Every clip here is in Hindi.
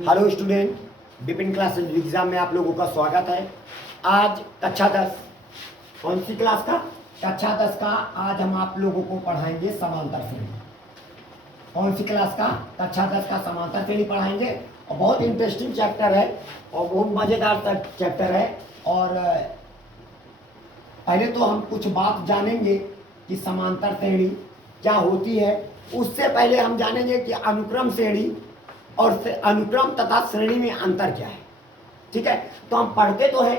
Hello student, Vipin classes exam में आप लोगों का स्वागत है। आज कक्षा 10 कौन सी क्लास का? कक्षा 10 का आज हम आप लोगों को पढ़ाएंगे समांतर श्रेणी। कौन सी क्लास का? कक्षा 10 का समांतर श्रेणी पढ़ाएंगे और बहुत इंटरेस्टिंग चैप्टर है और बहुत मज़ेदार चैप्टर है। और पहले तो हम कुछ बात जानेंगे कि समांतर श्रेणी क्या होती है। उससे पहले हम जानेंगे कि अनुक्रम श्रेणी और अनुक्रम तथा श्रेणी में अंतर क्या है। ठीक है, तो हम पढ़ते तो है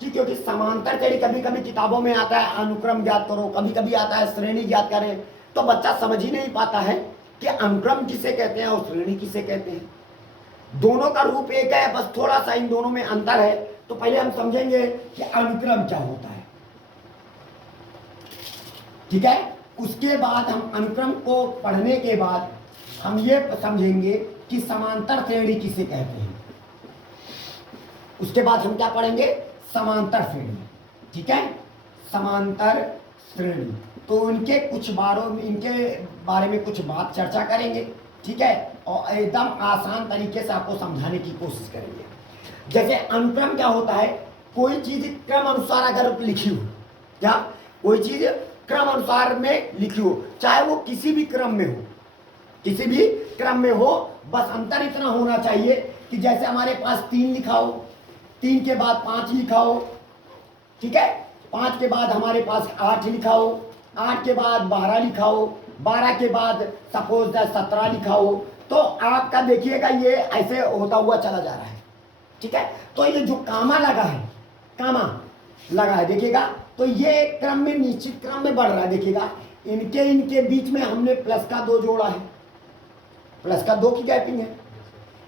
कि क्योंकि समांतर श्रेणी कभी कभी किताबों में आता है अनुक्रम ज्ञात करो, कभी कभी आता है श्रेणी ज्ञात करें, तो बच्चा समझ ही नहीं पाता है कि अनुक्रम किसे कहते हैं और श्रेणी किसे कहते हैं। दोनों का रूप एक है, बस थोड़ा सा इन दोनों में अंतर है। तो पहले हम समझेंगे कि अनुक्रम क्या होता है। ठीक है, उसके बाद हम अनुक्रम को पढ़ने के बाद हम ये समझेंगे कि समांतर श्रेणी किसे कहते हैं। उसके बाद हम क्या पढ़ेंगे? समांतर श्रेणी। ठीक है, समांतर श्रेणी, तो इनके बारे में कुछ बात चर्चा करेंगे। ठीक है, और एकदम आसान तरीके से आपको समझाने की कोशिश करेंगे। जैसे अनुक्रम क्या होता है? कोई चीज क्रम अनुसार अगर लिखी हो, क्या कोई चीज क्रम अनुसार में लिखी हो, चाहे वो किसी भी क्रम में हो, किसी भी क्रम में हो, बस अंतर इतना होना चाहिए कि जैसे हमारे पास 3 लिखा हो, 3 के बाद 5 लिखा हो, ठीक है, 5 के बाद हमारे पास 8 लिखा हो, 8 के बाद 12 लिखा हो, 12 के बाद सपोज 17 लिखा हो, तो आपका देखिएगा ये ऐसे होता हुआ चला जा रहा है। ठीक है, तो ये जो कामा लगा है, कामा लगा है, देखिएगा, तो ये क्रम में निश्चित क्रम में बढ़ रहा है। देखिएगा, इनके बीच में हमने प्लस का 2 जोड़ा है, प्लस का 2 की गैपिंग है,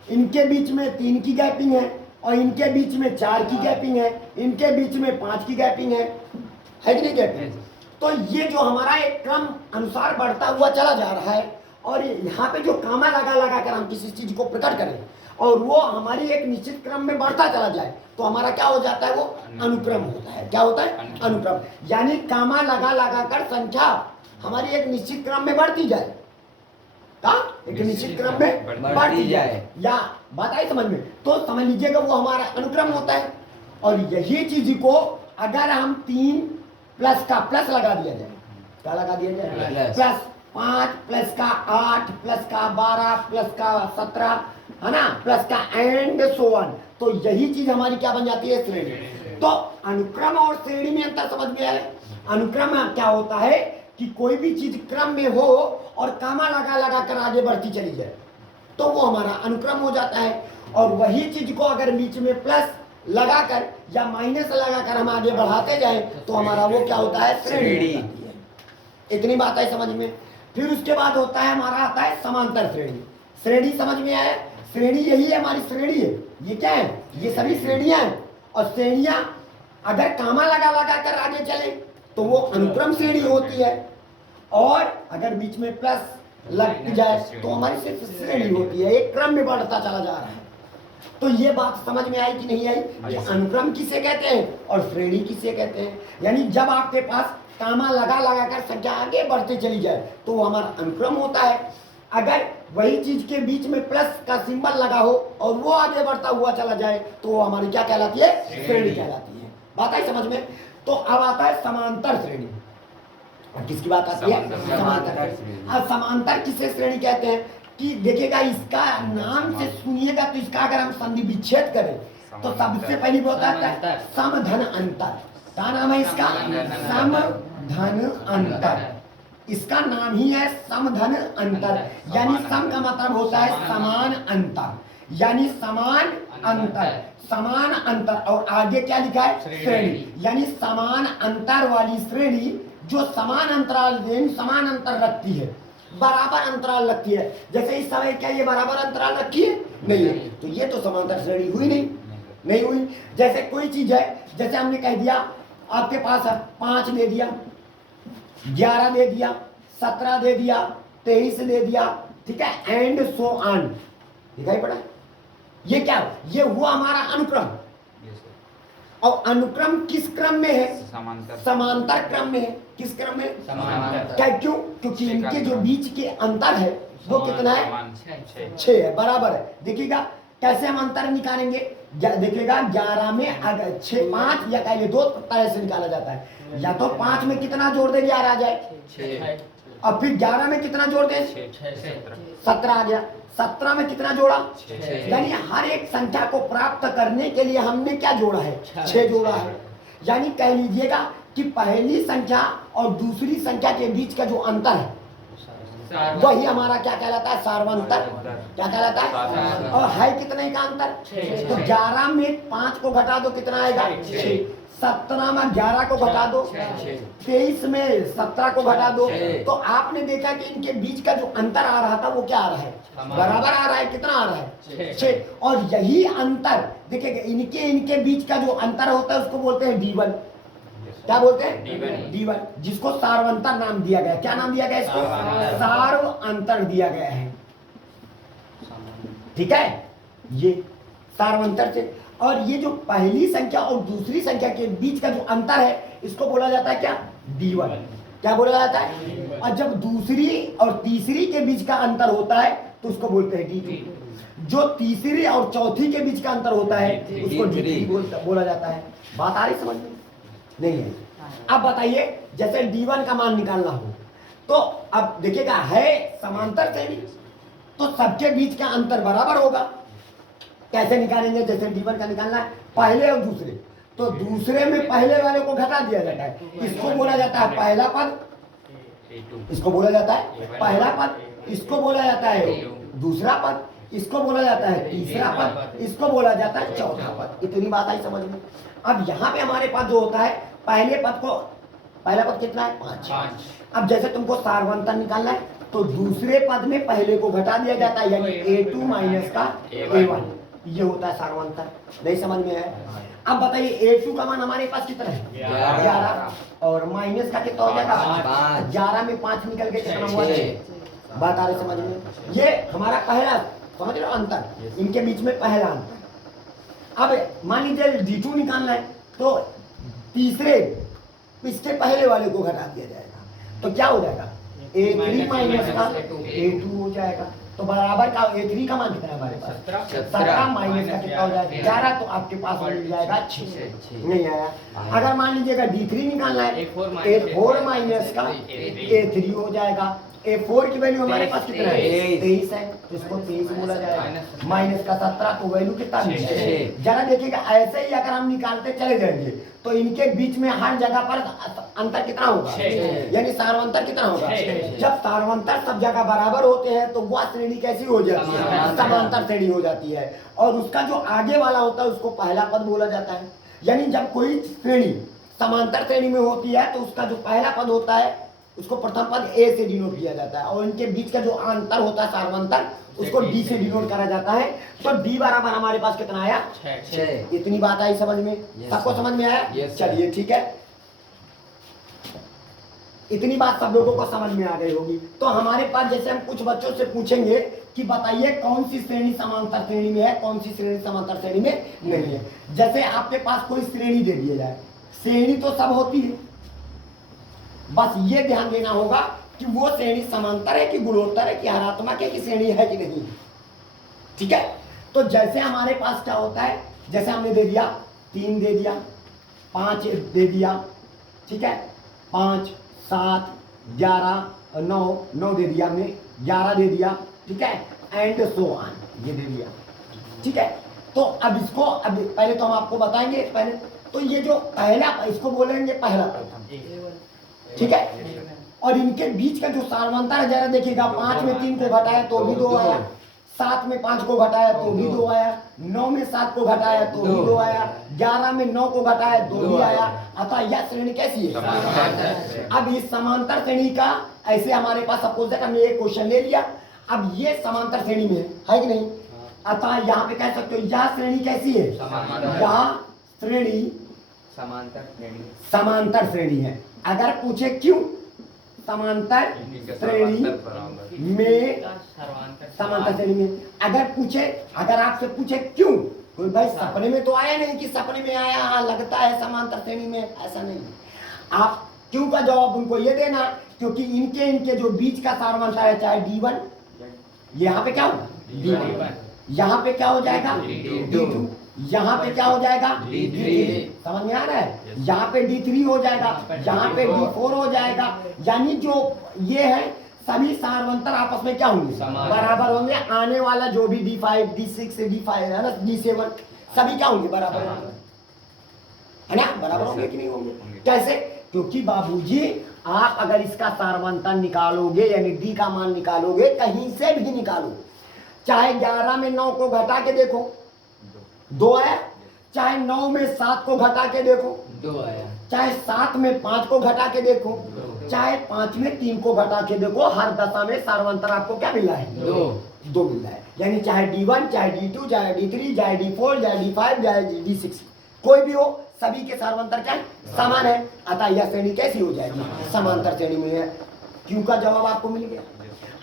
इनके बीच में 3 की गैपिंग है, और इनके बीच में 4 की गैपिंग है, इनके बीच में 5 की गैपिंग है कि नहीं गैपिंग? तो ये जो हमारा एक क्रम अनुसार बढ़ता हुआ चला जा रहा है, और यहाँ पे जो कामा लगा कर हम किसी चीज को प्रकट करें और वो हमारी एक निश्चित क्रम में बढ़ता चला जाए, तो हमारा क्या हो जाता है? वो अनुक्रम होता है। क्या होता है? अनुक्रम। यानी कामा लगा कर संख्या हमारी एक निश्चित क्रम में बढ़ती जाए, एक निश्चित क्रम में बढ़ती जाए, या बात आई समझ में? तो समझ लीजिएगा वो हमारा अनुक्रम होता है। और यही चीज को अगर हम 3 प्लस का प्लस लगा दिया जाए, क्या लगा दिया जाए? प्लस 5 प्लस का 8 प्लस का 12 प्लस का 17, है ना, प्लस का एंड सो ऑन, तो यही चीज हमारी क्या बन जाती है? श्रेणी। तो अनुक्रम और श्रेणी में अंतर समझ में आया? अनुक्रम में क्या होता है कि कोई भी चीज क्रम में हो और कामा लगा कर आगे बढ़ती चली जाए, तो वो हमारा अनुक्रम हो जाता है। और वही चीज को अगर बीच में प्लस लगाकर या माइनस लगाकर हम आगे बढ़ाते जाएं, तो हमारा वो क्या होता है? श्रेणी। इतनी बात है समझ में? फिर उसके बाद होता है हमारा आता है समांतर श्रेणी। श्रेणी समझ में आया? श्रेणी यही है, हमारी श्रेणी है। ये क्या है? ये सभी श्रेणियां हैं, और श्रेणियां अगर कामा लगा कर आगे चले तो वो अनुक्रम श्रेणी होती है, और अगर बीच में प्लस लग जाए तो हमारी सिर्फ श्रेणी होती है, एक क्रम में बढ़ता चला जा रहा है। तो ये बात समझ में आई कि नहीं आई? कि अनुक्रम किसे कहते हैं और श्रेणी किसे कहते हैं। यानी जब आपके पास कामा लगा कर संख्या आगे बढ़ते चली जाए तो वो हमारा अनुक्रम होता है। अगर वही चीज के बीच में प्लस का सिंबल लगा हो और वो आगे बढ़ता हुआ चला जाए तो वो हमारी क्या कहलाती है? श्रेणी कहलाती है। बात आई समझ में? तो अब आता है समांतर श्रेणी। और किसकी बात आती है? समांतर। अब समांतर किसे श्रेणी कहते हैं कि देखिएगा, इसका नाम से सुनिएगा तो इसका अगर हम संधि विच्छेद करें तो सबसे पहली बात आता है समधन अंतर। क्या नाम है इसका? समधन अंतर। इसका नाम ही है समधन अंतर। यानी सम का मतलब होता है समान अंतर, यानी समान अंतर, समान अंतर। और आगे क्या लिखा है? श्रेणी। यानी समान अंतर वाली श्रेणी जो समान अंतराल समान अंतर रखती है, बराबर अंतराल रखती है। जैसे इस समय क्या ये बराबर अंतराल रखी है? नहीं है, तो ये तो समांतर श्रेणी हुई नहीं हुई। जैसे कोई चीज है, जैसे हमने कह दिया आपके पास 5 दे दिया, 11 दे दिया, 17 दे दिया, 23 दे दिया, ठीक है, एंड सो ऑन। दिखाई पड़ा? ये क्या? ये हुआ हमारा अनुक्रम। और अनुक्रम किस क्रम में है? समांतर क्रम में है। किस क्रम में? समांतर। क्या? क्यों? क्योंकि इनके जो बीच के अंतर है वो कितना है? 6 है, बराबर है। देखिएगा, कैसे हम अंतर निकालेंगे? देखिएगा 11 में अगर 6 5 या कह ले 2 तरह से निकाला जाता है। या तो 5 में कितना जोड़ दे 11 आ जाए, 6, और फिर 11 में कितना जोड़ दे 17 आ गया। 17 में कितना जोड़ा 6, यानी हर एक संख्या को प्राप्त करने के लिए हमने क्या जोड़ा है 6 जोड़ा है। यानी कह लीजिएगा कि पहली संख्या और दूसरी संख्या के बीच का जो अंतर है वही हमारा क्या कहलाता है सार्वंतर। क्या कहलाता है? और है कितने का अंतर? तो 11 में 5 को घटा दो कितना आएगा 6, 17 में 11 को घटा दो 23 में 17 को घटा दो। तो आपने देखा कि इनके बीच का जो अंतर आ रहा था वो क्या आ रहा है बराबर आ रहा है। कितना आ रहा है 6। और यही अंतर देखिए इनके बीच का जो अंतर होता है उसको बोलते हैं D1। क्या बोलते हैं D1, जिसको सार्वंतर नाम दिया गया। क्या नाम दिया गया इसको? सार्व अंतर दिया गया है। ठीक है, ये सार्वंतर से। और ये जो पहली संख्या और दूसरी संख्या के बीच का जो अंतर है इसको बोला जाता है क्या D1। क्या बोला जाता है? और जब दूसरी और तीसरी के बीच का अंतर होता है तो उसको बोलते हैं D2। जो तीसरी और चौथी के बीच का अंतर होता है उसको D3 बोला जाता है। बात आ रही समझ में? नहीं है। अब बताइए जैसे D1 का मान निकालना हो तो अब देखिएगा है समांतर श्रेणी तो सबके बीच का अंतर बराबर होगा। कैसे निकालेंगे? जैसे D1 का निकालना है पहले और दूसरे, तो दूसरे में पहले वाले को घटा दिया जाता है। इसको बोला जाता है पहला पद, इसको बोला जाता है पहला पद, इसको बोला जाता है दूसरा पद, इसको बोला जाता है तीसरा पद, इसको बोला जाता है चौथा पद। इतनी बात आई समझ में? अब यहाँ पे हमारे पास जो होता है पहले पद को, पहला पद कितना है 5। अब जैसे तुमको सार्वंतर निकालना है तो दूसरे पद में पहले को घटा दिया जाता है यानी A2 माइनस का A1। ये होता है सार्वंतर। नहीं समझ में है? अब बताइए A2 का मान हमारे पास कितना है 11 और माइनस का कितना हो जाएगा 11 में 5 निकल के कितना हुआ 6। बात आ रही समझ में? ये हमारा पहला समझ रहे हो अंतर, इनके बीच में पहला अंतर। अब मान लीजिए D2 निकालना है तो तीसरे इसके पहले वाले को घटा दिया जाएगा तो क्या हो जाएगा A3 माइनस का A2 हो जाएगा। तो बराबर का A3 का मान कितना है हमारे पास 17 माइनस का कितना हो जाएगा 11। तो आपके पास मिल जाएगा 6। नहीं आया। अगर मान लीजिएगा D3 निकालना है A4 माइनस का A3 हो जाएगा। A4 की वैल्यू हमारे पास कितना है 23 है तो इसको 23 बोला जाएगा। माइनस का 17 तो वैल्यू कितना है जरा देखिएगा। ऐसे ही अगर हम निकालते चले जाएंगे तो इनके बीच में हर जगह पर अंतर कितना होगा यानी सार्वंतर कितना होगा। जब सार्वंतर सब जगह बराबर होते हैं तो वह श्रेणी कैसी हो जाती है समांतर श्रेणी हो जाती है। और उसका जो आगे वाला होता है उसको पहला पद बोला जाता है। यानी जब कोई श्रेणी समांतर श्रेणी में होती है तो उसका जो पहला पद होता है उसको प्रथम पद A से डिनोट किया जाता है और इनके बीच का जो अंतर होता है सार्वंतर उसको D से डिनोट करा जाता है। तो D बराबर हमारे पास कितना आया 6। इतनी बात आई समझ में? सबको समझ में आया? चलिए ठीक है, इतनी बात सब लोगों को समझ में आ गई होगी। तो हमारे पास जैसे हम कुछ बच्चों से पूछेंगे कि बताइए कौन सी श्रेणी समांतर श्रेणी में है, कौन सी श्रेणी समांतर श्रेणी में नहीं है। जैसे आपके पास कोई श्रेणी दे दिया जाए, श्रेणी तो सब होती है, बस ये ध्यान देना होगा कि वो श्रेणी समांतर है कि गुणोत्तर है कि हरात्मक है कि श्रेणी है कि नहीं। ठीक है, तो जैसे हमारे पास क्या होता है, जैसे हमने दे दिया 3 दे दिया, 5 दे दिया, ठीक है, 5 7 11 9 दे दिया हमने, 11 दे दिया, ठीक है, एंड सो ऑन ये दे दिया। ठीक है, तो अब इसको अब पहले तो हम आपको बताएंगे पहले तो ये जो पहला इसको बोलेंगे पहला प्रथम। ठीक है, और इनके बीच का जो सार्वंतर है जरा देखिएगा, 5 में 3 को घटाया तो भी 2 आया, 7 में 5 को घटाया तो भी 2 आया, 9 में 7 को घटाया तो भी 2 आया, 11 में 9 को घटाया 2 भी आया। अतः यह श्रेणी कैसी है? अब इस समांतर श्रेणी का ऐसे हमारे पास सपोज दैट हमने एक क्वेश्चन ले लिया, अब ये समांतर श्रेणी में है कि नहीं, अतः यहाँ पे कह सकते हो यह श्रेणी कैसी है, यह श्रेणी समांतर श्रेणी है। अगर पूछे क्यों समांतर श्रेणी में, समांतर श्रेणी में अगर पूछे, अगर आपसे पूछे क्यों, तो भाई सपने में तो आया नहीं कि सपने में आया हाँ लगता है समांतर श्रेणी में, ऐसा नहीं। आप क्यों का जवाब उनको ये देना क्योंकि इनके जो बीच का सार्वंतर है चाहे D1, यहाँ पे क्या होगा D1, यहाँ पे क्या हो जाएगा D2, यहाँ पे क्या हो जाएगा D3, समझ में आ रहा है? यहाँ पे D3 हो जाएगा, यहाँ पे D4 हो जाएगा। यानी जो ये है सभी सारवंतर आपस में क्या होंगे, बराबर होंगे। आने वाला जो भी D5, D6, D5 है ना, D7 सभी क्या होंगे, बराबर है ना, बराबर होंगे कि नहीं होंगे? कैसे? क्योंकि बाबूजी आप अगर इसका सारवंतर निकालोगे यानी D का मान निकालोगे, कहीं से भी निकालो, चाहे 11 में 9 को घटा के देखो 2 आया, चाहे 9 में 7 को घटा के देखो 2 आया, चाहे 7 में 5 को घटा के देखो, चाहे 5 में 3 को घटा के देखो, हर दशा में सारवंतर आपको क्या मिल रहा है, 2 मिल रहा है। यानी चाहे D1, चाहे D2, चाहे D3, चाहे D4, चाहे D5, चाहे D6, कोई भी हो, सभी के सारवंतर क्या है, समान है। अतः यह श्रेणी कैसी हो जाएगी, समांतर श्रेणी में है। क्यों का जवाब आपको मिल गया।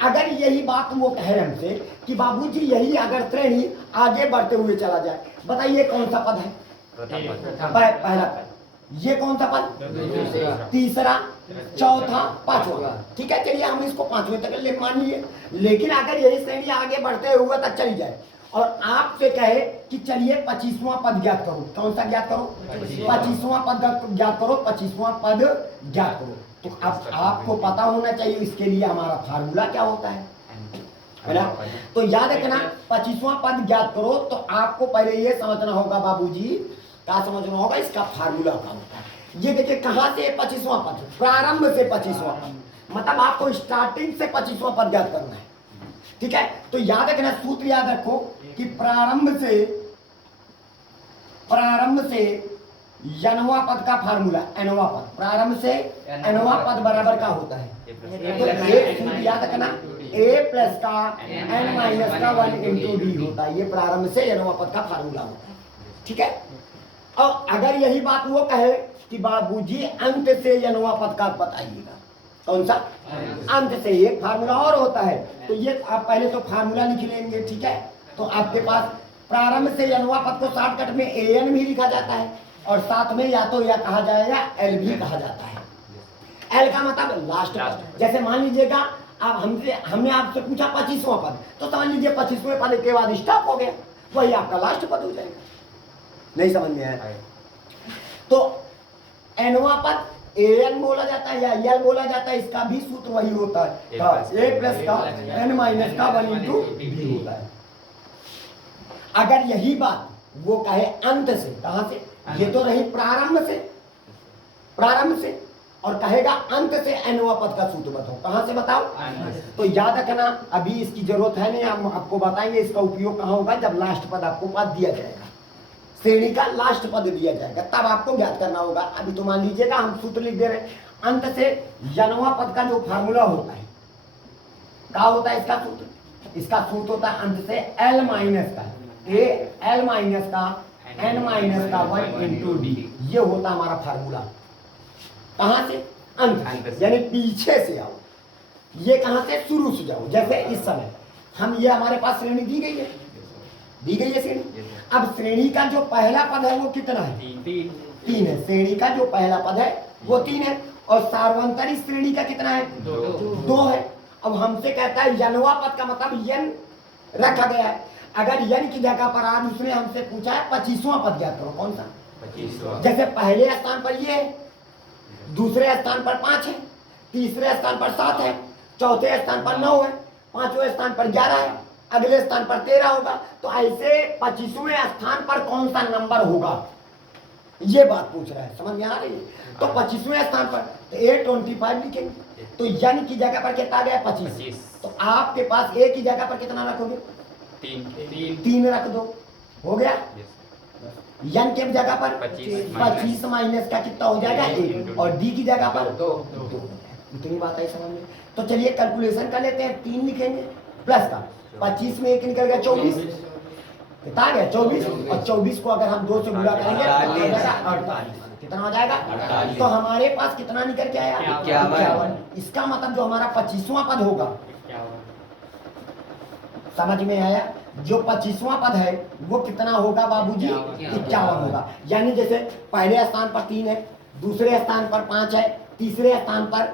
अगर यही बात वो कहे हमसे कि बाबूजी यही अगर श्रेणी आगे बढ़ते हुए चला जाए, बताइए कौन सा पद है, पहला पद, ये कौन सा पद, तीसरा, चौथा, पांचवा, ठीक है। चलिए हम इसको 5वें तक ले मान लिए। लेकिन अगर यही श्रेणी आगे बढ़ते हुए तक चली जाए और आपसे कहे कि चलिए 25वां पद ज्ञात करो, कौन सा ज्ञात करो, 25वां पद ज्ञात करो, 25वां पद ज्ञात करो, तो अब आपको पता होना चाहिए इसके लिए हमारा फार्मूला क्या होता है ना। तो याद रखना 25वां पद ज्ञात करो तो आपको पहले ये समझना होगा बाबूजी, क्या समझना होगा, इसका फार्मूला क्या होता है। ये देखिए कहां से 25वां पद, प्रारंभ से 25वां पद, मतलब आपको स्टार्टिंग से 25वां पद ज्ञात करना है, ठीक है। तो याद रखना, सूत्र याद रखो कि प्रारंभ से यनवा पद का फार्मूला, एनवा पद, प्रारंभ से एनवा पद बराबर का होता है। तो एक सूत्र याद रखना, a प्लस का n माइनस का 1 इंटू डी होता है, ये प्रारंभ से एनवा पद का फार्मूला होता है, ठीक है। और अगर यही बात वो कहे कि बाबूजी अंत से यनवा पद का बताइएगा, कौन सा, अंत से, एक फार्मूला और होता है। तो ये आप पहले तो फार्मूला लिख लेंगे, ठीक है। तो आपके पास प्रारंभ से यनवा पद को शॉर्टकट में an भी लिखा जाता है और साथ में या तो यह कहा जाएगा एल भी कहा जाता है। एल का मतलब लास्ट पद। जैसे मान लीजिएगा आप हमने आपसे पूछा 25वां पद, तो समझ लीजिए 25वें पद के बाद स्टॉप हो गया, वही आपका लास्ट पद हो जाएगा। नहीं समझ में आया? तो एनवा पद एन बोला जाता है या एल बोला जाता है, इसका भी सूत्र वही होता है, ए प्लस का एन माइनस का 1 इंटू बी होता है। अगर यही बात वो कहे अंत से, कहां से, ये तो रही प्रारंभ से, और कहेगा अंत से एनवा पद का सूत्र बताओ, कहां से बताओ, तो याद रखना अभी इसकी जरूरत है नहीं, हम आपको बताएंगे इसका उपयोग कहां होगा, जब लास्ट पद आपको पद दिया जाएगा, श्रेणी का लास्ट पद दिया जाएगा, तब आपको ज्ञात करना होगा। अभी तो मान लीजिएगा हम सूत्र लिख दे रहे हैं, अंत से यनवा पद का जो फार्मूला होता है, क्या होता है इसका सूत्र, इसका सूत्र होता है अंत से एल माइनस का एल माइनस का एन माइनस का 1 इंटू डी, ये होता हमारा फार्मूला। कहां से, अंत, यानी पीछे से आओ, ये कहां से, शुरू से जाओ। जैसे इस समय हम, ये हमारे पास श्रेणी दी गई है श्रेणी। अब श्रेणी का जो पहला पद है वो कितना है, 3 है। श्रेणी का जो पहला पद है वो 3 है और सार्वंतरी श्रेणी का कितना है, 2 है। अब हमसे कहता है यनवा पद का मतलब यन रखा गया है। अगर यन की जगह पर आज उसने हमसे पूछा है 25वां पद ज्ञात करो, कौन सा, 25वां। जैसे पहले स्थान पर ये है, दूसरे स्थान पर 5 है, तीसरे स्थान पर 7 है, चौथे स्थान पर 9 है, पांचवें स्थान पर 11 है, अगले स्थान पर 13 होगा। तो ऐसे 25वें स्थान पर कौन सा नंबर होगा, ये बात पूछ रहा है, समझ में आ रही है। तो 25वें स्थान पर तो A25 लिखेंगे, तो यन की जगह पर कितना आ गया, 25। तो आपके पास ए की जगह पर कितना रखोगे, 3 रख दो, हो गया। यन के जगह पर 25 माइनस का कितना हो जाएगा, 1, और डी की जगह पर 2। इतनी बात है समझ में। तो चलिए कैलकुलेशन कर लेते हैं, 3 लिखेंगे प्लस का 25 में 1 निकल गया 24, कितना आ गया 24, और 24 को अगर हम 2 से गुणा करेंगे तो 48, कितना हो जाएगा 48। तो हमारे पास कितना निकल के आया, 51। इसका मतलब जो हमारा 25वां पद होगा, समझ में आया, जो 25वां पद है वो कितना होगा बाबूजी, 51 होगा। यानी जैसे पहले स्थान पर 3 है, दूसरे स्थान पर 5 है, तीसरे स्थान पर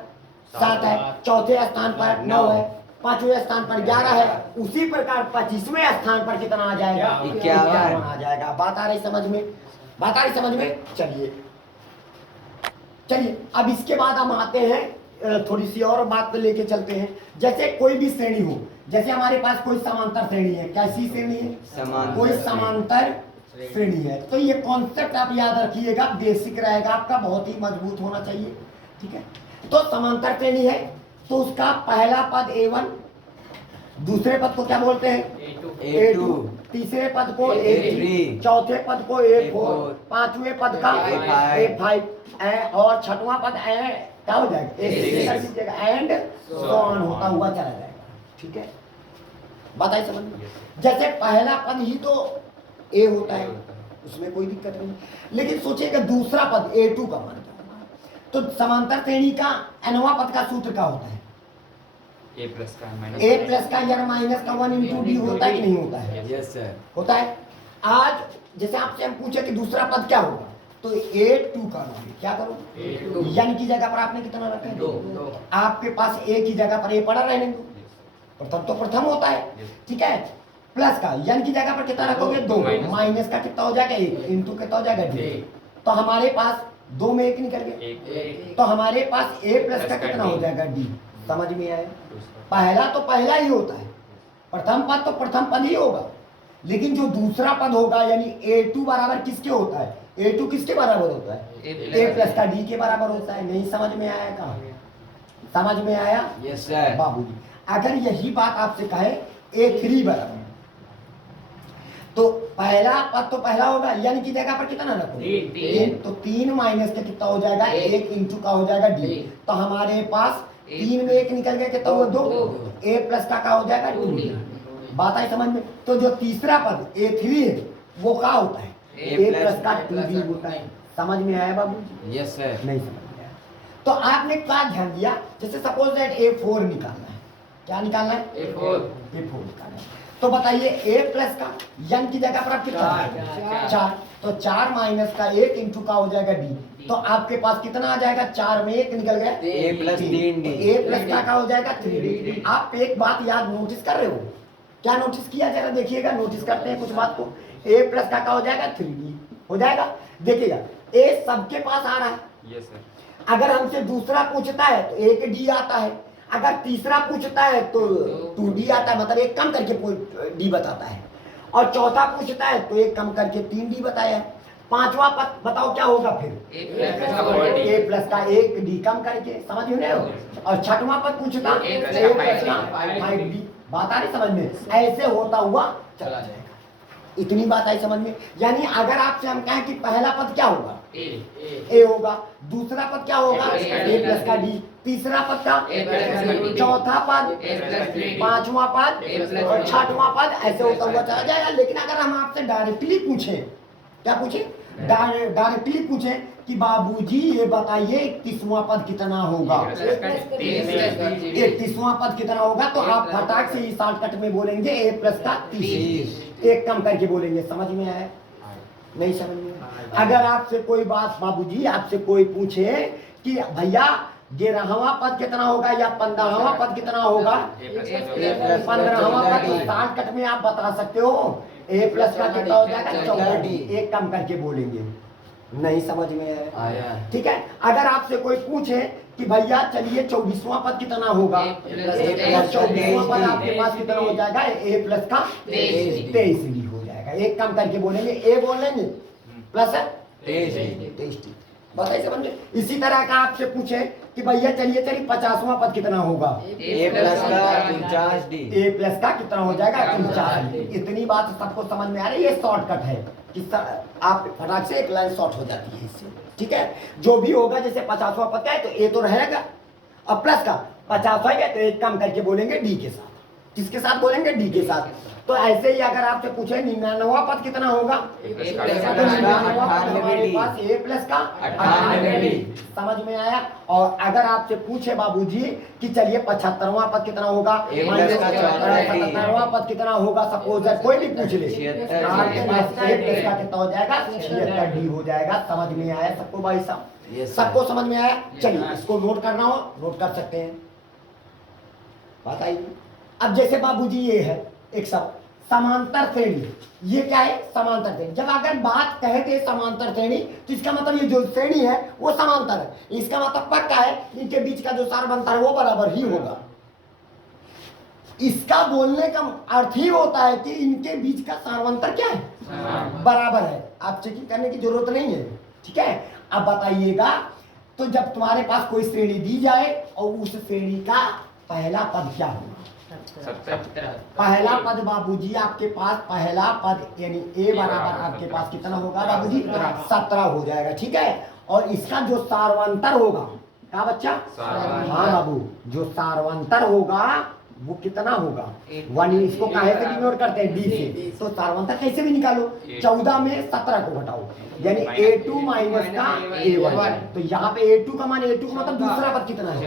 7 है, चौथे स्थान पर 9 है, 5वें स्थान पर 11 है, उसी प्रकार 25वें स्थान पर कितना आ जाएगा? 51 आ जाएगा। बात आ रही समझ में? बात आ रही समझ में? चलिए चलिए अब इसके बाद हम आते हैं थोड़ी सी और बात लेके चलते हैं। जैसे कोई भी श्रेणी हो, जैसे हमारे पास कोई समांतर श्रेणी है, कैसी श्रेणी है? कोई समांतर श्रेणी है, तो ये कॉन्सेप्ट आप याद रखिएगा, बेसिक रहेगा आपका, बहुत ही मजबूत होना चाहिए, ठीक है। तो समांतर श्रेणी है तो उसका पहला पद A1, दूसरे पद को क्या बोलते हैं? A2, तीसरे पद को A3, चौथे पद को A4, पांचवें पद का A5 और छठवां पद क्या हो जाएगा? एंड सो ऑन होता हुआ चला जाएगा, ठीक है। बताइए समझ में? जैसे पहला पद ही तो A होता है, उसमें कोई दिक्कत नहीं, लेकिन सोचिएगा दूसरा पद A2 का मान क्या होगा? तो समांतर श्रेणी का nवां पद का सूत्र क्या होता है? A प्लस का या माइनस का 1 इंटू डी होता है कि नहीं होता है? यस सर, होता है। आज जैसे आपसे हम पूछे कि दूसरा पद क्या होगा, तो A2 का मान क्या करो? यानी की जगह पर आपने कितना रखा है? 2। आपके पास A की जगह पर A पड़ा रहने दो, प्रथम तो प्रथम होता है, ठीक है। प्लस का यानी की जगह पर कितना रखोगे? 2। माइनस का कितना हो जाएगा? 1 इंटू कितना हो जाएगा? 2। तो हमारे पास 2 में 1 निकल गया, तो हमारे पास A प्लस का कितना हो जाएगा? D। समझ में आया? पहला तो पहला ही होता है, प्रथम पद तो प्रथम पद ही होगा, लेकिन जो दूसरा पद होगा यानी A2 बराबर किसके होता है? A2 किसके बराबर होता है? A प्लस का D के बराबर होता है। नहीं समझ में आया? कहाँ समझ में आया? Yes sir. बाबूजी अगर यही बात आपसे कहे A3 बराबर, तो पहला पद तो पहला होगा, यानी की जगह पर कितना रखो? 3। तो 3 माइनस का कितना हो जाएगा? 1 इंटू का हो जाएगा D। तो हमारे पास 3 में 1 निकल गया, कितना हुआ? 2। A प्लस का हो जाएगा 2D। बात आई समझ में? तो जो तीसरा पद A3 है वो क्या होता है? A प्लस का 2D होता है। समझ में आया बाबू? Yes sir. नहीं समझ में आया तो आपने क्या ध्यान दिया? जैसे सपोज दैट A4 निकालना है, क्या निकालना है? A4 निकालना है। तो बताइए A प्लस का यन की जगह पर आप कितना? 4। तो 4 माइनस का 1 इंटू का हो जाएगा D। तो आपके पास कितना आ जाएगा? 4 में 1 निकल गया, A plus 3D। A plus का हो जाएगा 3D। आप एक बात याद नोटिस कर रहे हो? क्या नोटिस किया? जरा देखिएगा, नोटिस करते हैं कुछ बात को। A प्लस का हो जाएगा 3D हो जाएगा। देखिएगा A सबके पास आ रहा है। Yes sir. अगर हमसे दूसरा पूछता है तो 1 D आता है, अगर तीसरा पूछता है तो 2D आता है, मतलब एक कम करके D बताता है, और चौथा पूछता है तो एक कम करके 3D बताया है। पांचवा पद बताओ क्या होगा फिर? A प्लस का 1 D कम करके, समझ में नहीं हो? और छठवां पद पूछता A प्लस का 5D। बात आ रही समझ में? ऐसे होता हुआ चला जाएगा। इतनी बात आई समझ में? यानी अगर आपसे हम कहें कि पहला पद क्या होगा? A होगा, दूसरा पद क्या होगा? A प्लस का D, तीसरा पद का, चौथा पद, पांचवा पद और छठवां पद, ऐसे होता हुआ चला जाएगा। लेकिन अगर हम आपसे डायरेक्टली पूछें, क्या पूछें? डायरेक्टली पूछें कि बाबूजी ये बताइए 31वां पद कितना होगा? 31वां पद कितना होगा? तो आप फटाक से इस शॉर्टकट में बोलेंगे A प्लस का 30, एक कम करके बोलेंगे। समझ में आया? नहीं समझ में? अगर आपसे कोई बात बाबूजी आपसे कोई पूछे कि भैया 11वां पद कितना होगा या 15वां पद कितना होगा? 15वां पद शॉर्टकट में आप बता सकते हो A प्लस का कितना हो जाएगा? 14D, एक कम करके बोलेंगे। नहीं समझ में आया? ठीक है। अगर आपसे कोई पूछे कि भैया चलिए 24वां पद कितना होगा? 24वां पद आपके पास कितना हो जाएगा? A प्लस का 23D हो जाएगा, एक कम करके बोलेंगे, A बोल लेंगे प्लस 23D। बताइए समझ में? इसी तरह का आपसे पूछे कि भैया चलिए 50वां पद कितना होगा? A प्लस का 49D। A प्लस का कितना हो जाएगा? 49D। इतनी बात सबको समझ में आ रही है? ये शॉर्टकट है कि आप फटाक से एक लाइन शॉर्ट हो जाती है इससे, ठीक है। जो भी होगा, जैसे 50वां पद का है तो A तो रहेगा, और प्लस का 50वां है तो एक कम करके बोलेंगे D के साथ। किसके साथ बोलेंगे? D के साथ। तो ऐसे ही अगर आपसे पूछे 99वां पद कितना होगा? तो 99वां पद हमारे पास A प्लस का 98D। समझ में आया? और अगर आपसे पूछे बाबूजी कि चलिए 75वां पद कितना होगा? 77वां पद कितना होगा? सपोज कोई भी पूछ ले, आपके पास A प्लस का कितना हो जाएगा? 76D हो जाएगा। समझ में आया सबको भाई साहब? सबको समझ में आया? चलिए इसको नोट करना हो नोट कर सकते हैं। बात आई? अब जैसे बाबूजी ये है एक शब्द समांतर श्रेणी, ये क्या है? समांतर श्रेणी। जब अगर बात कहते हैं समांतर श्रेणी तो इसका मतलब ये जो श्रेणी है वो समांतर है, इसका मतलब पक्का है इनके बीच का जो सार बनता है वो बराबर ही होगा। इसका बोलने का अर्थ ही होता है कि इनके बीच का सारवंतर क्या है? बराबर है। आप चेकिंग करने की जरूरत नहीं है, ठीक है। अब बताइएगा, तो जब तुम्हारे पास कोई श्रेणी दी जाए और उस श्रेणी का पहला पद क्या होगा? पहला पद बाबूजी आपके पास पहला पद यानी ए बराबर आपके पास कितना होगा बाबूजी? 17 हो जाएगा, ठीक है। और इसका जो सारवंतर होगा क्या बच्चा? हाँ बाबू, जो सारवंतर होगा वो कितना होगा? 1। इसको काहे से डिनोट करते हैं? डी से। तो सारवंतर कैसे भी निकालो, 14 में 17 को घटाओ यानी A2 माइनस का A1। तो यहाँ पे A2 का मान, A2 का मतलब दूसरा पद कितना है?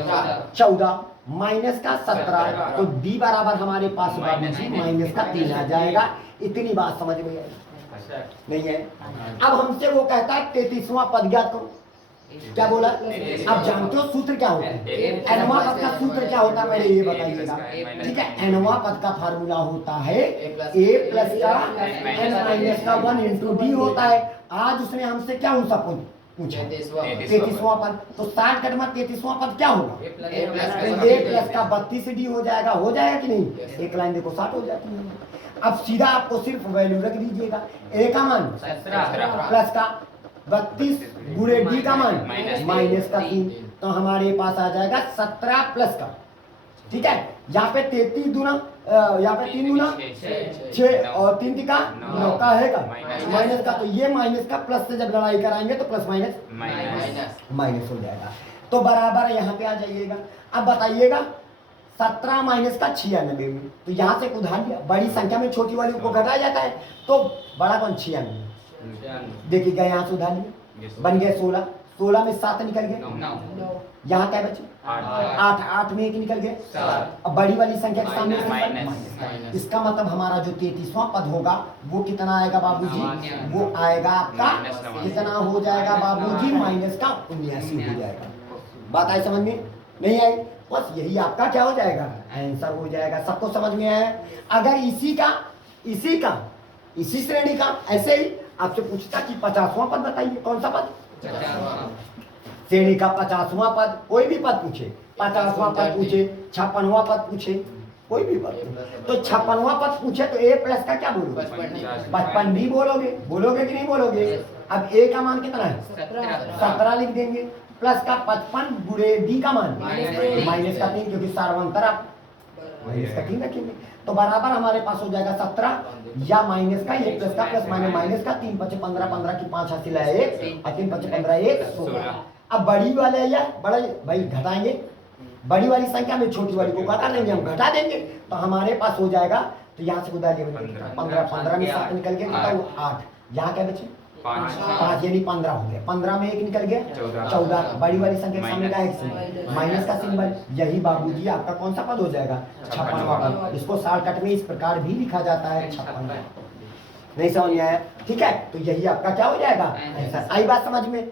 14 माइनस का 17, तो D बराबर हमारे पास माइनस का 3 आ जाएगा। इतनी बात समझ में आई? नहीं है। अब हमसे वो कहता है 33वां पद ज्ञात करो। क्या बोला? अब जानते हो सूत्र क्या होता है? एनवा पद का सूत्र क्या होता है पहले ये बताइएगा, ठीक है। एनवा पद का फार्मूला होता है a प्लस का n माइनस का 1 इंटू डी होता है। आज उसने हमसे क्या उनसा पूछा? 33वां पद। तो 60 कट में 33वां पद क्या होगा? a प्लस का 32 डी हो जाएगा। हो जाएगा कि नहीं? एक लाइन देखो 60 हो जाती है। अब सीधा आपको सिर्फ वैल्यू रख दीजिएगा, a का मान प्लस का 32 गुणे डी का मान माइनस का 3, तो हमारे पास आ जाएगा 17 प्लस का, ठीक है। यहाँ पे 33 दूना, यहाँ पे 3 दूना 6 और 3 तिका 9 का है माइनस का। तो ये माइनस का प्लस से जब लड़ाई कराएंगे तो प्लस माइनस हो जाएगा। तो बराबर यहाँ पे आ जाइएगा। अब बताइएगा 17 माइनस का 96 में, तो यहाँ से उधार लिया, बड़ी संख्या में छोटी वाली को घटाया जाता है, तो बड़ा कौन? 96। देखिएगा यहाँ से उधार लिया, बन गया 16, 16 में 7 निकल गए, यहाँ क्या बचे? 8, 8 में 1 निकल गए। अब बड़ी वाली संख्या के सामने माइनस। इसका मतलब हमारा जो 33वां पद होगा वो कितना आएगा बाबूजी? वो आएगा आपका कितना हो जाएगा बाबूजी? माइनस का 79 हो जाएगा। बात आई समझ में? नहीं आई? बस यही आपका क्या हो जाएगा? आंसर हो जाएगा। सबको समझ में आया? अगर इसी श्रेणी का ऐसे ही आपसे पूछता कि 50वां पद बताइए, कौन सा पद? श्रेणी का 50वां पद, कोई भी पद पूछे, 50वां पद पूछे, 56वां पद पूछे, कोई भी पद, तो 56वां पद पूछे तो a प्लस का क्या बोलोगे? 55 भी बोलोगे कि नहीं बोलोगे? अब a का मान कितना है? 17 लिख देंगे, प्लस का 55 गुणे d का मान माइनस का 3, क्योंकि सारवंतर आप माइनस का 3 रखेंगे, तो बराबर हमारे पास हो जाएगा 17 या माइनस का ये प्लस का प्लस माइनस का 3 5 15, 15 की 5 हासिल है 1 और 3 5 15 1 16। अब बड़ी वाले या बड़ा भाई घटाएंगे, बड़ी वाली संख्या में छोटी वाली को घटा देंगे, हम घटा देंगे तो हमारे पास हो जाएगा। तो यहाँ से उधार 15, 15 में 7 निकल गया, 8, यहाँ क्या बचे? 5 यानी 15 हो गया, 15 में 1 निकल गया 14। बड़ी वाली संख्या के सामने का एक माइनस का सिंबल, यही बाबूजी आपका कौन सा पद हो जाएगा? 56वां पद। इसको शॉर्टकट में इस प्रकार भी लिखा जाता है 56। नहीं समझ में आया? ठीक है, तो यही आपका क्या हो जाएगा? आंसर। आई बात समझ में?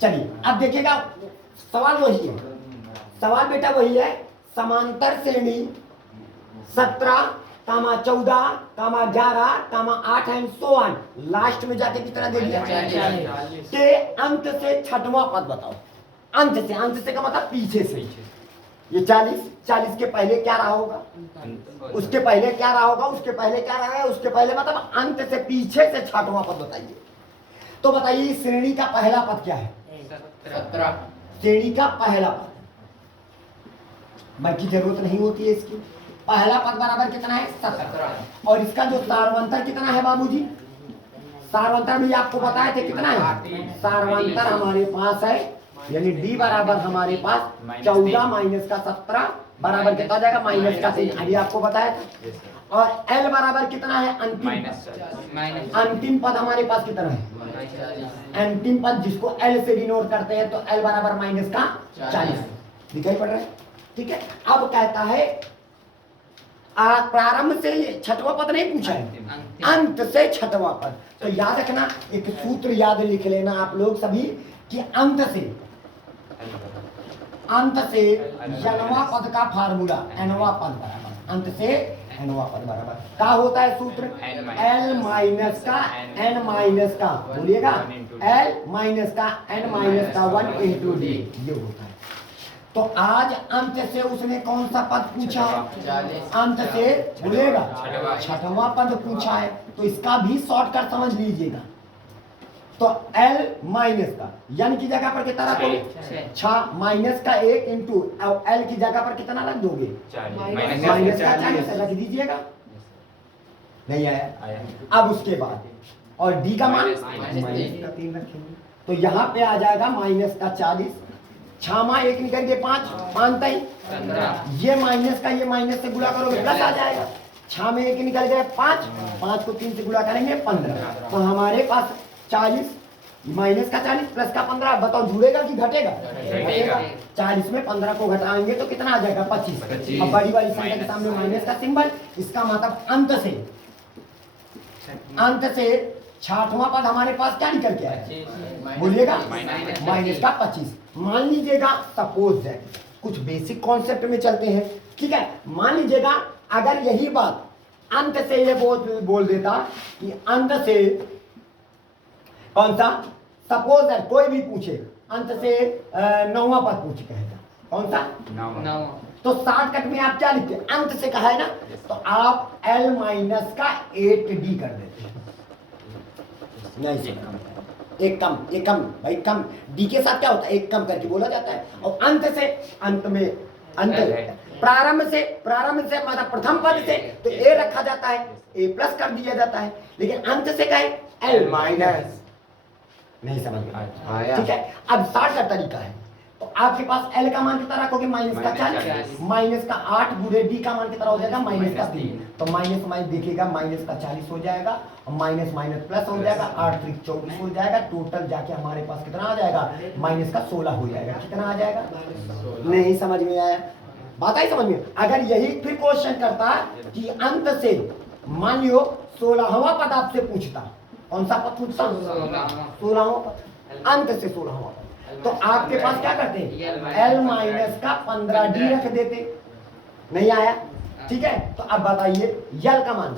चलिए अब देखिएगा, सवाल वही है, सवाल बेटा वही है, समांतर श्रेणी 17, 14, 11, 8 एंड सो ऑन, लास्ट में जाके कितना दे दिया? के अंत से 6वां पद बताओ। अंत से का मतलब पीछे से। ये 40 के पहले क्या रहा होगा? उसके पहले क्या रहा होगा? उसके पहले क्या रहा है? उसके पहले मतलब अंत से पीछे से 6वां पद बताइए। तो बताइए इस श्रेणी का पहला पद क्या है? 17। श्रेणी का पहला पद, बाकी जरूरत नहीं होती है इसकी। पहला पद बराबर कितना है? 17। और इसका जो सारवंतर कितना है बाबूजी? सारवंतर भी आपको बताए थे कितना है? सारवंतर हमारे पास है यानी d बराबर हमारे पास 14 माइनस का 17 बराबर कितना हो जाएगा? माइनस का 3, अभी आपको बताया था। और l बराबर कितना है? अंतिम पद हमारे पास कितना है? अंतिम पद जिसको l से डिनोट करते हैं, तो l बराबर माइनस का 40 दिखाई पड़ रहा है। ठीक है, अब कहता है प्रारंभ से 6वां पद नहीं पूछा है, अंत से 6वां पद। तो याद रखना, एक सूत्र याद लिख लेना आप लोग सभी कि अंत से अंत से यनवा पद का फार्मूला एनवा पद बराबर अंत से एनवा पद बराबर क्या होता है सूत्र एल माइनस का एन माइनस का बोलिएगा एल माइनस का एन माइनस का 1 इंटू डी ये होता है। तो आज अंत से उसने कौन सा पद पूछा अंत से बोलिएगा छठवां पद पूछा है तो इसका भी शॉर्टकट समझ लीजिएगा। तो L माइनस का यानी की जगह पर कितना रखोगे 6 माइनस का 1 इंटू L की जगह पर कितना रख दोगे माइनस का 40 रख दीजिएगा। नहीं आया अब उसके बाद और D का मान माइनस का 3 रखेंगे तो यहाँ पे आ जाएगा माइनस का 40 6 1 निकल गए 5 5 ये माइनस का ये माइनस से गुणा करोगे प्लस आ जाएगा 6 में 1 निकल गए 5 5 को 3 से गुणा करेंगे 15 तो हमारे पास 40 माइनस का 40 प्लस का 15 बताओ जुड़ेगा कि घटेगा 40 में 15 को घटाएंगे तो कितना आ जाएगा 25 अब बड़ी वाली संख्या के सामने माइनस का सिंबल इसका मतलब अंत से छठवां पद हमारे पास क्या निकल के आया बोलिएगा माइनस का 25। मान लीजिएगा सपोज दैट कुछ बेसिक कॉन्सेप्ट में चलते हैं ठीक है। मान लीजिएगा अगर यही बात अंत से ये बोल देता कि अंत से कौन सा सपोज दैट कोई भी पूछे अंत से 9वां पद पूछ कहेगा कौन सा 9 तो शॉर्टकट में आप क्या लिखते हैं अंत से कहा है ना तो आप L माइनस का 8D कर देते हैं नहीं एक कम भाई कम डी के साथ क्या होता है एक कम करके बोला जाता है और अंत से अंत में अंत प्रारंभ से मतलब प्रथम पद से तो ए रखा जाता है ए प्लस कर दिया जाता है लेकिन अंत से क्या है एल माइनस नहीं समझ में आया ठीक है। अब शॉर्ट का तरीका है तो आपके पास एल का मान कितना रखोगे माइनस का 40 माइनस का 8 गुणे डी का मान कितना हो जाएगा माइनस का 3 तो माइनस माइनस देखिएगा माइनस का 40 हो जाएगा और माइनस माइनस प्लस हो जाएगा 8 3 24 हो जाएगा टोटल जाके हमारे पास कितना आ जाएगा माइनस का 16 हो जाएगा कितना आ जाएगा नहीं समझ में आया बात आई समझ में। अगर यही फिर क्वेश्चन करता कि अंत से मान लियो 16वां पद आपसे पूछता कौन सा पद पूछता 16वां पद अंत से 16वां पद तो आपके पास क्या करते हैं L माइनस का 15D रख देते नहीं आया ठीक है। तो अब बताइए L का मान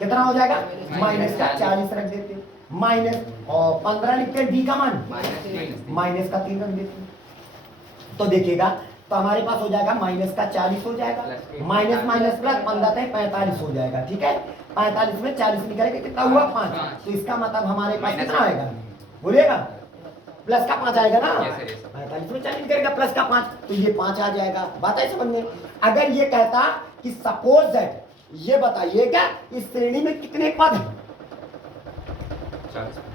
कितना हो जाएगा माइनस का 40 रख देते माइनस और 15 लिखते डी का मान माइनस का 3 रख देते तो देखिएगा तो हमारे पास हो जाएगा माइनस का 40 हो जाएगा माइनस माइनस प्लस 15 से 45 हो जाएगा ठीक है। 45 में 40 निकलेगा कितना हुआ 5 तो इसका मतलब हमारे पास कितना आएगा बोलिएगा प्लस का 5 आएगा ना 45 में 40 निकलेगा प्लस का 5 तो ये 5 आ जाएगा बात है समझ में। अगर ये कहता कि सपोज दैट ये बताइएगा इस श्रेणी में कितने पद हैं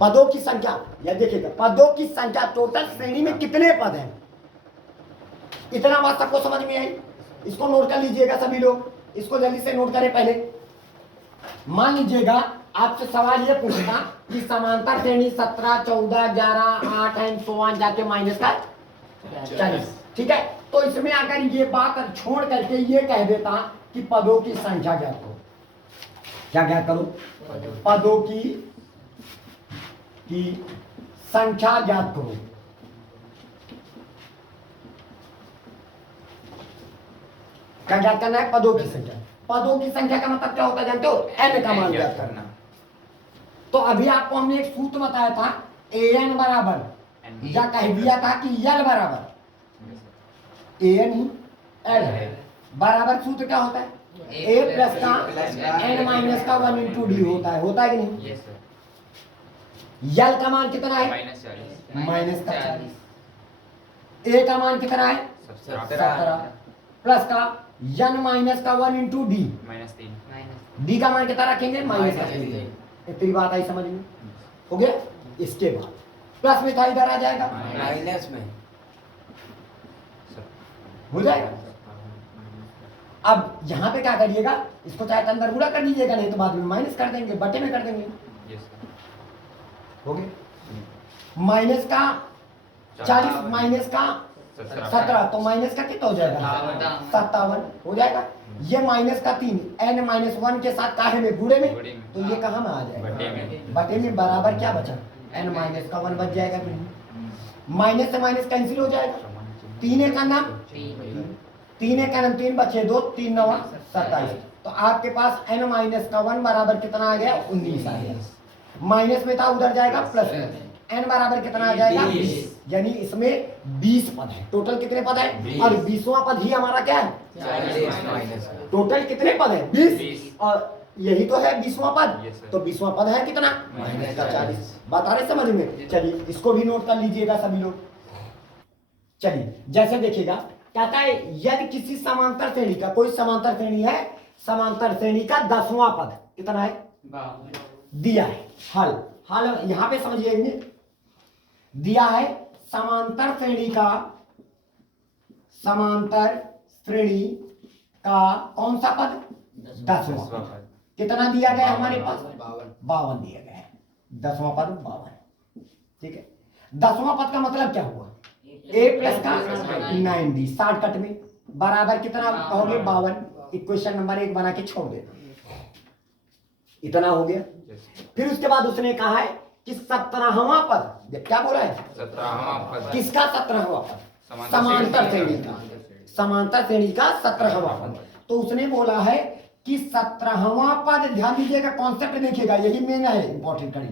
पदों की संख्या या देखिएगा पदों की संख्या टोटल श्रेणी में कितने पद हैं इतना बात सबको समझ में आई। इसको नोट कर लीजिएगा सभी लोग इसको जल्दी से नोट करें पहले। मान लीजिएगा आपसे सवाल ये पूछता कि समांतर श्रेणी 17 14 11 8 एंड सो ऑन जाके माइनस का 40 ठीक है। तो इसमें अगर ये बात छोड़ करके ये कह देता कि पदों की संख्या ज्ञात करो क्या ज्ञात करो पदों की संख्या ज्ञात करो क्या ज्ञात करना है पदों की संख्या का मतलब क्या होता है जानते हो n का मान ज्ञात करना। तो अभी आपको हमने एक सूत्र बताया था an बराबर या कह दिया था कि l बराबर an ही l है बराबर सूत्र क्या होता है a प्लस का n माइनस का 1 इंटू डी होता है कि नहीं l का मान कितना है माइनस का 40 a का मान कितना है 17 प्लस का n माइनस का 1 इंटू डी डी का मान कितना रखेंगे माइनस का 3 इतनी बात आई समझ में हो गया। इसके बाद प्लस में था इधर आ जाएगा माइनस में हो जाएगा। अब यहाँ पे क्या करिएगा इसको चाहे तो अंदर गुणा कर दीजिएगा नहीं तो बाद में माइनस कर देंगे बटे में कर देंगे हो गया। माइनस का 40 माइनस का 17 तो माइनस का कितना हो जाएगा 57 हो जाएगा। ये माइनस का 3 n माइनस 1 के साथ काहे में गुणे में तो ये कहाँ में आ जाएगा बटे में बराबर क्या बचा n माइनस का 1 बच जाएगा कि माइनस से माइनस कैंसिल हो जाएगा तीन एक नम 3 बचे 2, 3 9 27। तो आपके पास n माइनस का 1 बराबर कितना आ गया? 19 आ गया। माइनस में था उधर जाएगा प्लस में, n बराबर कितना आ जाएगा? 20। यानी इसमें 20 पद है। टोटल कितने पद है? और 20वां पद ही हमारा क्या है? 40 माइनस का। टोटल कितने पद है? 20। और यही तो है 20वां पद। तो 20वां पद है कितना? माइनस का 40। बात आ रही समझ में? चलिए इसको भी नोट कर लीजिएगा सभी लोग। चलिए जैसे देखिएगा, कहता है यदि किसी समांतर श्रेणी का, कोई समांतर श्रेणी है, समांतर श्रेणी का 10वां पद कितना है? दिया है। हल यहां पे समझिए, दिया है समांतर श्रेणी का कौन सा पद? 10वां पद। कितना दिया गया हमारे पास? 52 दिया गया है। 10वां पद 52। ठीक है। 10वां पद का मतलब क्या हुआ? a प्लस का 9d शॉर्टकट में बराबर कितना हो गया? 52। इक्वेशन नंबर 1 बना के छोड़ देना। इतना हो गया। फिर उसके बाद उसने कहा है कि 17वां पद, क्या बोला है? 17वां पद किसका 17वां पद? समांतर श्रेणी का। समांतर श्रेणी का 17वां पद। तो उसने बोला है कि 17वां पद, ध्यान दीजिएगा, कॉन्सेप्ट देखिएगा, यही मेन है इंपॉर्टेंट कड़ी।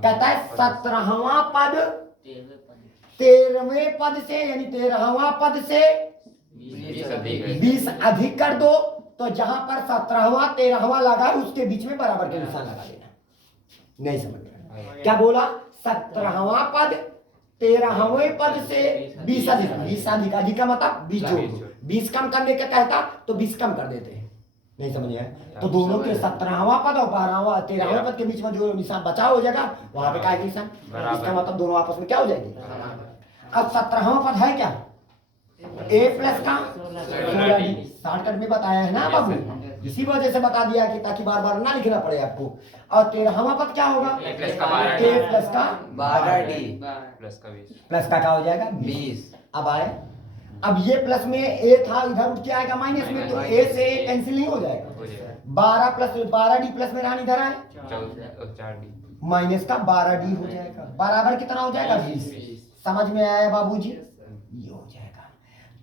कहता है 17वां पद 13वें पद से, यानी 13वां पद से 20 अधिक कर दो, तो जहां पर 17वां 13वां लगा है उसके बीच में बराबर के निशान लगा देना। नहीं समझ रहे क्या बोला? 17वां पद 13वें पद से 20 अधिक। 20 अधिक, अधिक का मतलब 20 जोड़ दो। 20 कम करने का कहता तो 20 कम कर देते हैं। नहीं समझ आया? तो दोनों के 17वां पद और 13वें पद के बीच में जो निशान बचा हो जाएगा वहां पे क्या है? निशान। इसका मतलब दोनों आपस में क्या हो जाएगी? अब 17वां पद है क्या? a प्लस का 16d। शॉर्टकट में बताया है ना बाबू, इसी वजह से बता दिया कि ताकि बार बार ना लिखना पड़े आपको। और 13वां पद क्या होगा? a प्लस का 12d। a प्लस का 12d प्लस का 20। प्लस का क्या हो जाएगा? 20। अब आए, अब ये प्लस में a था, इधर उठ के आएगा माइनस में, तो a से कैंसिल नहीं हो जाएगा। 12 प्लस 12d प्लस में इधर आए 4d माइनस का 12d हो जाएगा। बराबर कितना हो जाएगा? 20। समझ में आया बाबूजी? ये हो जाएगा।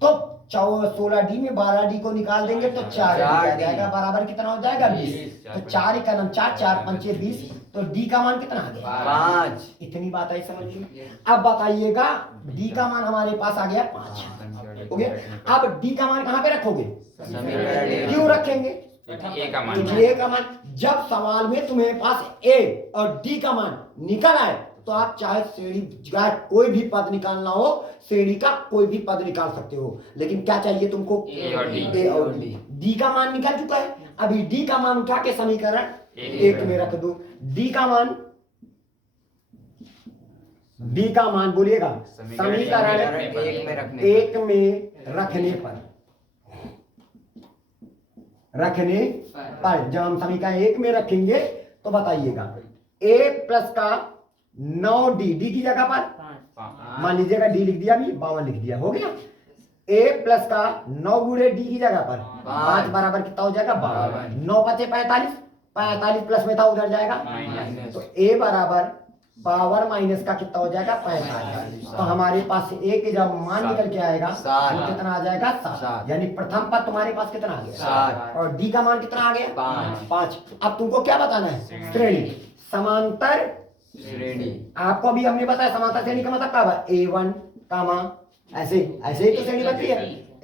तो 16d में 12d को निकाल देंगे तो 4d आ जाएगा। बराबर कितना हो जाएगा? 20। तो 4 एक 4, 4 पंचे 20। तो d का मान कितना आ गया? 5। इतनी बात आई समझ में? अब बताइएगा, d का मान हमारे पास आ गया 5 हो गया। अब d का मान कहाँ पे रखोगे? समीकरण क्यों रखेंगे? a का मान a का मान, जब सवाल में तुम्हारे पास a और d का मान निकल आए तो आप चाहे श्रेणी का कोई भी पद निकालना हो, श्रेणी का कोई भी पद निकाल सकते हो, लेकिन क्या चाहिए तुमको? a और d। a और d। d का मान निकल चुका है, अभी d का मान उठा के समीकरण 1 में रख दो। d का मान बोलिएगा समीकरण 1 में रखने पर जब हम समीकरण 1 में रखेंगे तो बताइएगा a प्लस का 9d, d की जगह पर मान लीजिएगा d लिख दिया, अभी 52 लिख दिया, हो गया। a प्लस का 9 गुणे d की जगह पर 5 बराबर कितना हो जाएगा? 52। 9 पचे 45, 45 प्लस में था उधर जाएगा, तो a बराबर पावर माइनस का कितना हो जाएगा? 45। तो हमारे पास a के जब मान निकल के आएगा तो कितना आ जाएगा? 7। यानी प्रथम पद तुम्हारे पास कितना आ गया? 7। और d का मान कितना आ गया? 5। अब तुमको क्या बताना है? श्रेणी। समांतर श्रेणी। आपको भी हमने बताया समांतर श्रेणी का मतलब क्या है? A1 कामा ऐसे ही तो श्रेणी बनती है।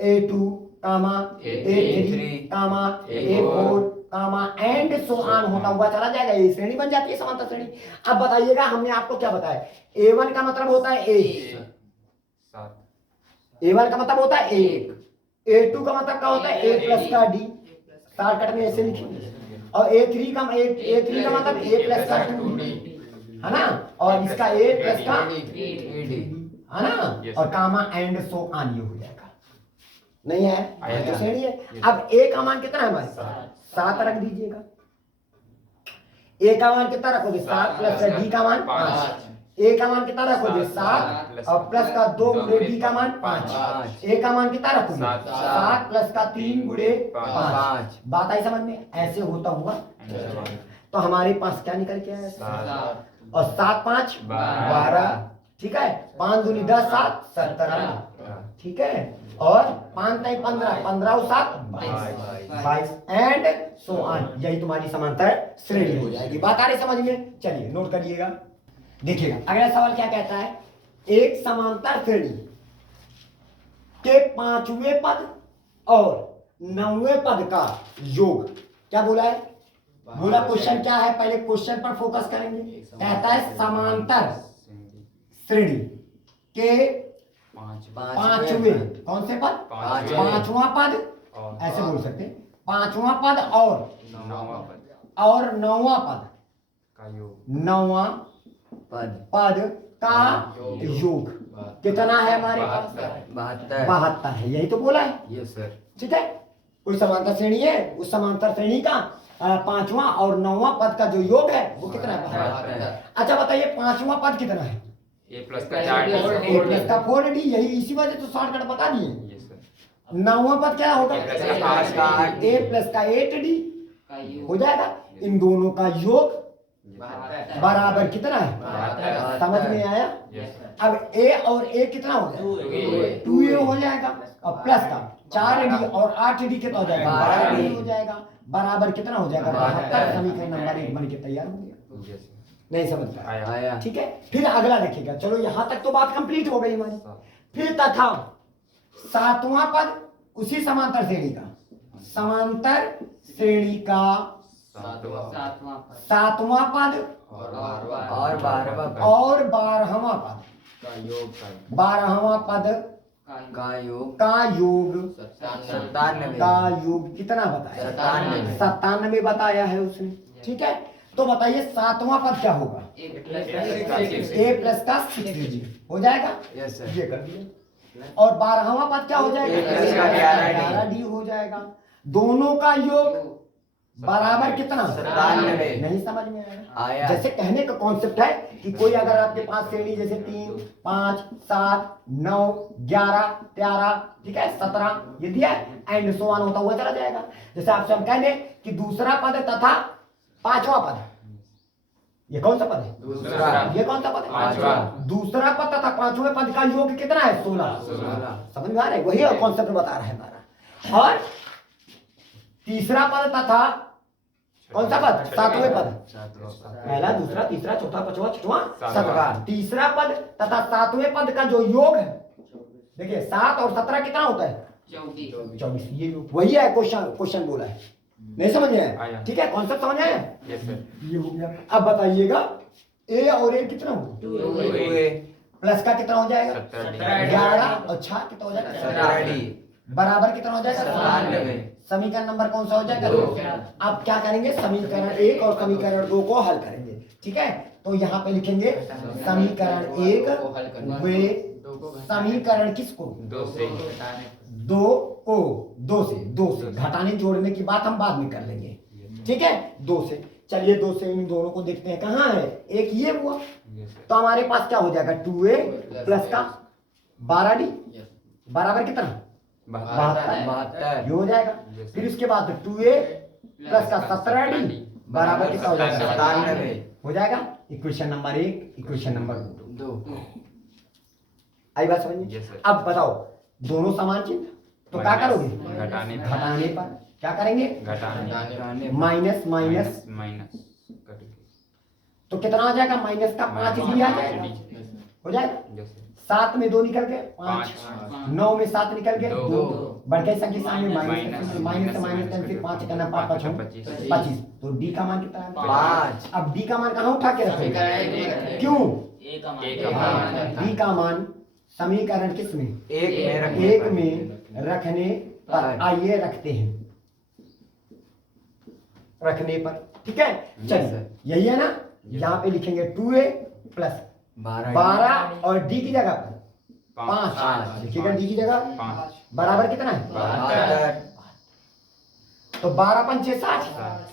A2 comma A3 comma A4 comma and so on होता हुआ चला जाएगा, ये श्रेणी बन जाती है समांतर श्रेणी। अब बताइएगा, हमने आपको क्या बताया? A1 का मतलब होता है 1, A1 का मतलब होता है 1, A2 का मतलब क्या होता है? A प्लस का D, शॉर्टकट में ऐसे लिखेंगे। और A3 का मतलब A प्लस का 2D, है ना, और इसका A प्लस का है ना, और कामा एंड सो ऑन ये हो जाएगा। नहीं है तो श्रेणी है। अब A का मान कितना है हमारे? 7 रख दीजिएगा। A का मान कितना रखोगे? 7 प्लस D का मान 5। A का मान कितना रखोगे? 7 और प्लस का 2 गुणे D का मान 5। A का मान कितना रखोगे? 7 प्लस का 3 गुणे 5। बात आई समझ में? ऐसे होता हुआ तो हमारे पास क्या निकल के आया? और 7 5 12, ठीक है, 5 दूनी 10 7 17। ठीक है। और 5 नहीं 15, 15 और 7 22 एंड सो ऑन। यही तुम्हारी समांतर श्रेणी हो जाएगी। बात आ रही समझ में? चलिए नोट करिएगा, देखिएगा अगला सवाल क्या कहता है। एक समांतर श्रेणी के 5वें पद और 9वें पद का योग, क्या बोला है? बोला क्वेश्चन क्या है, पहले क्वेश्चन पर फोकस करेंगे। कहता है समांतर श्रेणी के 5वें कौन से पद? पांचवा पद, ऐसे बोल सकते हैं, पांचवा पद और 9वां पद का योग, 9वां पद का योग कितना है हमारे पास? 72 है। यही तो बोला है। Yes sir. ठीक है, कोई समांतर श्रेणी है, उस समांतर श्रेणी का 5वां और 9वां पद का जो योग है वो कितना है? 72। अच्छा बताइए 5वां पद कितना है? a प्लस का 4d, a प्लस का 4d। यही इसी वजह तो शॉर्टकट बता दिए। Yes sir. 9वां पद क्या होगा? a प्लस का 8d, a प्लस का 8d हो जाएगा। इन दोनों का योग बराबर कितना है? समझ में आया? Yes sir. अब a और a कितना हो जाएगा? 2a हो जाएगा। और प्लस का 4d और 8d कितना हो जाएगा? 12d हो जाएगा। बराबर कितना हो जाएगा? 72। समीकरण नंबर 1 बन के तैयार हो गया। Yes sir. नहीं समझ में आया? आया। ठीक है, फिर अगला देखिएगा। चलो यहां तक तो बात कंप्लीट हो गई हमारी। फिर तथा 7वां पद उसी समांतर श्रेणी का, समांतर श्रेणी का 7वां पद और 12वां पद और 12वां पद, का योग, 12वां पद का योग का योग 97 का योग कितना बताया? 97 97 बताया है उसने। ठीक है, तो बताइए 7वां पद क्या होगा? a प्लस a प्लस का 6d हो जाएगा। Yes sir. ये कर दिया। और 12वां पद क्या हो जाएगा? a प्लस का 11d हो जाएगा। दोनों का योग बराबर कितना? 97। नहीं समझ में आया? आया। जैसे कहने का कॉन्सेप्ट है कि कोई अगर आपके पास श्रेणी जैसे 3, 5, 7, 9, 11, 13, ठीक है 17 ये दिया एंड सो ऑन होता हुआ चला जाएगा। जैसे आपसे हम कह दें कि दूसरा पद तथा 5वां पद, ये कौन सा पद है? दूसरा। ये कौन सा पद है? 5वां। दूसरा पद तथा 5वें पद का योग कितना है? 16। समझ में आ रहा है? वही कॉन्सेप्ट बता रहा है हमारा। और तीसरा पद तथा कौन सा पद? 7वें पद, पहला, दूसरा, तीसरा, चौथा, पांचवा, छठवां, 7वां। तीसरा पद तथा 7वें पद का जो योग है, देखिए 7 और 17 कितना होता है? 24। ये योग वही है। क्वेश्चन बोला है। नहीं समझ में आया? आया। ठीक है, कॉन्सेप्ट समझ आया? Yes sir. ये हो गया। अब बताइएगा a और a कितना होगा? प्लस का कितना हो जाएगा? 17d, 11 और 6 कितना हो जाएगा? बराबर कितना हो जाएगा? 97। समीकरण नंबर कौन सा हो जाएगा? 2। अब क्या करेंगे? समीकरण 1 और समीकरण 2 को हल करेंगे। ठीक है, तो यहाँ पे लिखेंगे समीकरण 1 वे समीकरण किसको? 2 से 2 को 2 से घटाने जोड़ने की बात हम बाद में कर लेंगे। ठीक है, 2 से। चलिए 2 से इन दोनों को देखते हैं कहाँ है। एक ये हुआ, यस सर। तो हमारे पास क्या हो जाएगा? 2a प्लस का 12d बराबर कितना? 72 ये हो जाएगा। फिर उसके बाद 2a प्लस का 17d बराबर कितना हो जाएगा? 97 हो जाएगा। Equation number 1, equation number 2। 2। आई बात समझ में? Yes, sir. अब बताओ दोनों समान चिन्ह तो क्या करोगे? घटाने पर। घटाने पर क्या करेंगे? घटाने माइनस माइनस माइनस कट के। तो कितना आ जाएगा? माइनस का 5 भी आ जाएगा। हो जाएगा। Yes sir. 7 में 2 निकल गए 5, 9 में 7 निकल गए 2, बढ़ गई संख्या सामने माइनस से माइनस करके 5 करना 5 25। तो डी का मान कितना है? 5। अब डी का मान कहाँ उठा के रखेंगे? क्यों? डी का मान समीकरण किस में? एक में रखने पर। आइए रखते हैं, रखने पर। ठीक है, चलिए यही है ना। यहाँ पे लिखेंगे 2a प्लस 12 और डी की जगह पर 5 लिखिएगा। डी की जगह 5 बराबर कितना है? 72। तो 12 पंचे 60,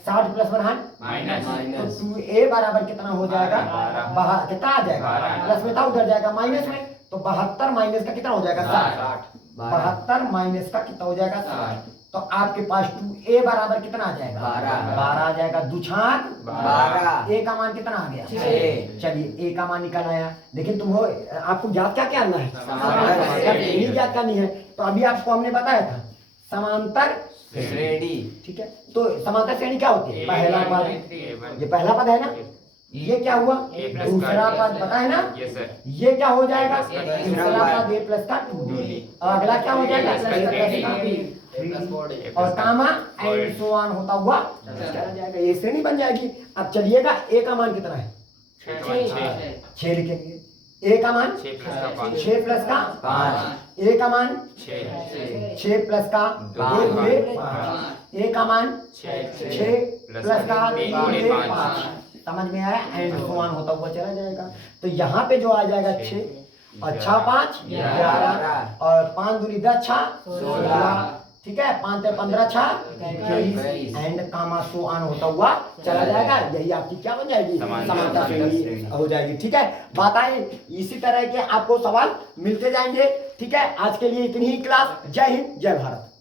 60 प्लस 1 माइनस तो 2a बराबर कितना हो जाएगा? कितना आ जाएगा? प्लस में था उधर जाएगा माइनस में, तो 72 माइनस का कितना हो जाएगा? 60। 72 माइनस का कितना हो जाएगा? 60। तो आपके पास 2a बराबर कितना आ जाएगा? 12। 12 आ जाएगा। दुछाक 12। a का मान कितना आ गया? 6। चलिए a का मान निकल आया। लेकिन तुम हो आपको ज्ञात क्या करना है? समांतर श्रेणी ज्ञात करनी है। तो अभी आपको हमने बताया था समांतर श्रेणी। ठीक है। तो समांतर श्रेणी क्या होती है? पहला पद, ये पहला पद है ना, ये क्या हुआ? दूसरा पद, पता है ना? Yes sir. ये क्या हो जाएगा? A+, दूसरा पद a प्लस का 2b, और अगला क्या हो जाएगा? A+, a प्लस का 3b, और कामा एंड सो ऑन होता हुआ चला जाएगा। ये श्रेणी बन जाएगी। अब चलिएगा a का मान कितना है? 6 लिखेंगे। a का मान 6 प्लस का 5। a का मान 6 6 प्लस का 2 गुणे 5, a का मान 6 प्लस का 2 गुणे 5। समझ में आया? एंड सो ऑन होता हुआ चला जाएगा। तो यहाँ पे जो आ जाएगा 6 और 6 5 11 और 5 दूनी 10 6 16, ठीक है। 5 से 15 6 23 एंड कामा सो ऑन होता हुआ चला जाएगा। यही आपकी क्या बन जाएगी? समांतर श्रेणी हो जाएगी। ठीक है। बात आई, इसी तरह के आपको सवाल मिलते जाएंगे। ठीक है। आज के लिए इतनी ही क्लास। जय हिंद, जय भारत।